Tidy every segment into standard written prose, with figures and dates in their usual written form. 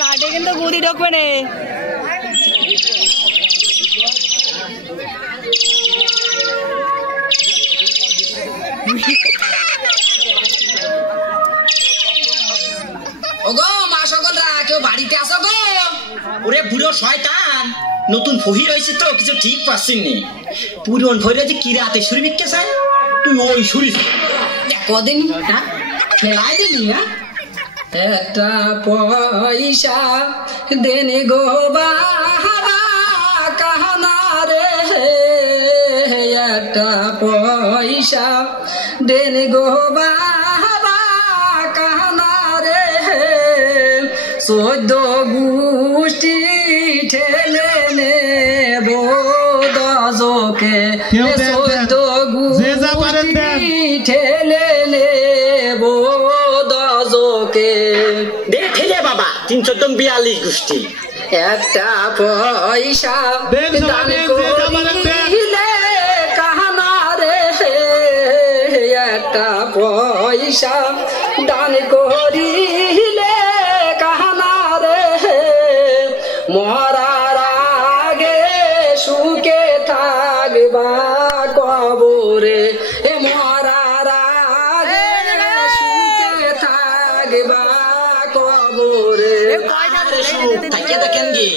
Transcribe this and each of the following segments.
Latte किंतु गुदी ढोकबे ওগো মা সকলরা কেউ বাড়িতে আসো গো। ওরে বুড়ো শয়তান নতুন ফহির হয়েছে তো কিছু ঠিক পাচ্ছিস নি। পুরন ফহিরে যে কি রাতে শুরি বিক্কে চাই তুই ওই শুরিস কদিন হ্যাঁ ফেলাই দিলি হ্যাঁ। একটা পয়সা দেনে গো বাবা কাহানা রে, একটা পয়সা দেনে গো বাবা কাহানা রে, 14 গোষ্ঠী ঠেলে নেব দজকে, 14 গোষ্ঠী ঠেলে নেব দজকে। দে ঠেলে বাবা 342 গোষ্ঠী। একটা পয়সা দান করিলে কাহানা রে, একটা পয়সা দান করিলে কাহানা রে, মরার আগে সুখে থাকবা কবরে, মরার আগে সুখে থাকবা কবরে। তাকে দেখেন গে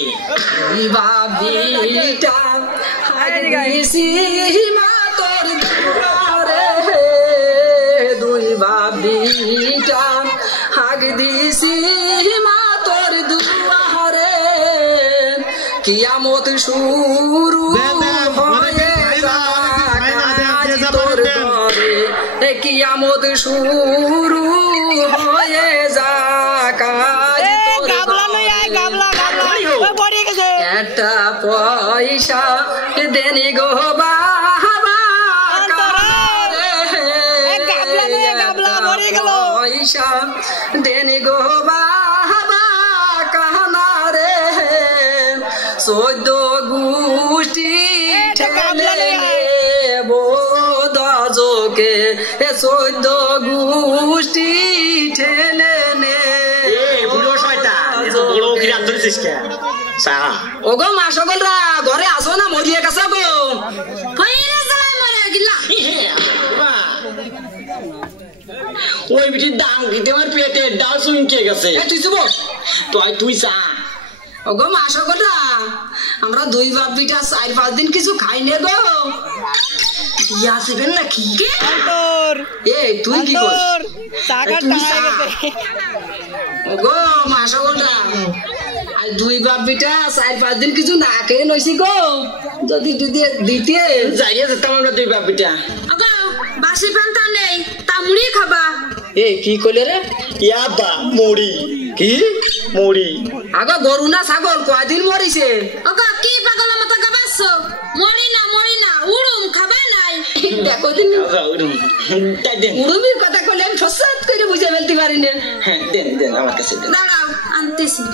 বাবিটা সীমা তোর দুয়ারে, দুই বাবিটা হাগ দিছি মা তোর দুয়ারে, কিয়ামত শুরু হয়ে যায় তোর ঘরে, কিয়ামত শুরু হয়ে যাক একটা পয়সা দেনি গো বাবা পয়সা দেনি গো বাবা কাহানা রে, 14 গোষ্ঠী ঠেলে নেব দজকে, 14 গোষ্ঠী ঠেলে নে। বুড়ো শয়তান বড় কিরাম ধরেছিস কে? ওগো মা সকলরা ঘরে আসো না মরিয়ে কাছে গো। ওই বিটির দাম খেতে আমার পেটের ডাল চুমকে গেছে। তুই চুপ তুই চা। ওগো মা সকলরা আমরা দুই বাপ বিটা 4-5 দিন কিছু খাই নে গো। আসবেন নাকি? তুই কি ওগো মা সকলরা দুই বাপ বিটা 4-5 দিন কিছু না খেয়ে নইছি গো, যদি দিতে যাইয়ে যেতাম আমরা দুই বাপ বিটা। বাসি পান্তা নেই তা মুড়ি খাবা। কি কইলে রে? ইয়াবা মুড়ি কি মুড়ি? আগা গরু না ছাগল কয়দিন মরিছে? ওগো কি পাগল মতো গাবাছো? মরি না উড়ুম খাবা নাই। দেখো দিন উড়ুম তাই দেন। উড়ুমের কথা কইলে আমি ফসাদ করে বুঝে ফেলতে পারি না। হ্যাঁ দেন আমার কাছে দেন। দাঁড়াও আনতেছি।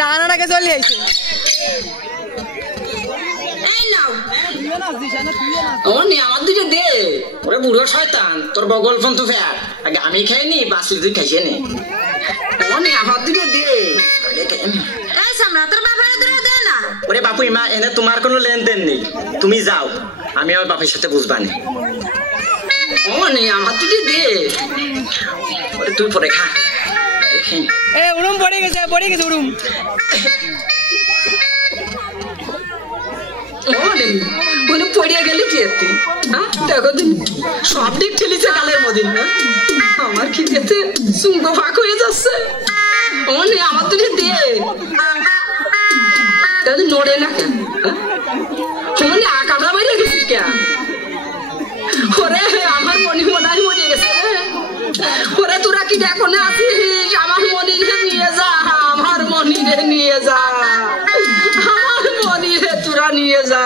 রানাটাকে চলে আইছে। এই নাও আমার দিকে দে। ওরে বুড়ো শয়তান তোর বগল ফোন তো ফের আগে আমি খাইনি বাসি তুই খাইছে নি। আমার দিকে দে। এই সামরা তোর বাপের ধরে দে না। ওরে বাপু ইমা এনে তোমার কোনো লেনদেন নেই, তুমি যাও আমি আমার বাপের সাথে বুঝবানি। আমার দিকে দে। ওরে তুই পরে খা। উড়ুম পড়ে গেছে উড়ুম। ওরে মনে পড়িয়ে গেলে কি এতে দেখো দিন সব দিক ঠেলিছে গালের মদিন না আমার খিদেতে সুঙ্গ ফাঁক হয়ে যাচ্ছে অনে আমার তুলে দে তাহলে নড়ে না কেন অনে আকাটা বাইরে গেছিস কেন ওরে আমার মনি মনাই মরে গেছে ওরে তোরা কি দেখো না আছিস আমার মনি রে নিয়ে যা আমার মনি রে নিয়ে যা আমার মনি রে তোরা নিয়ে যা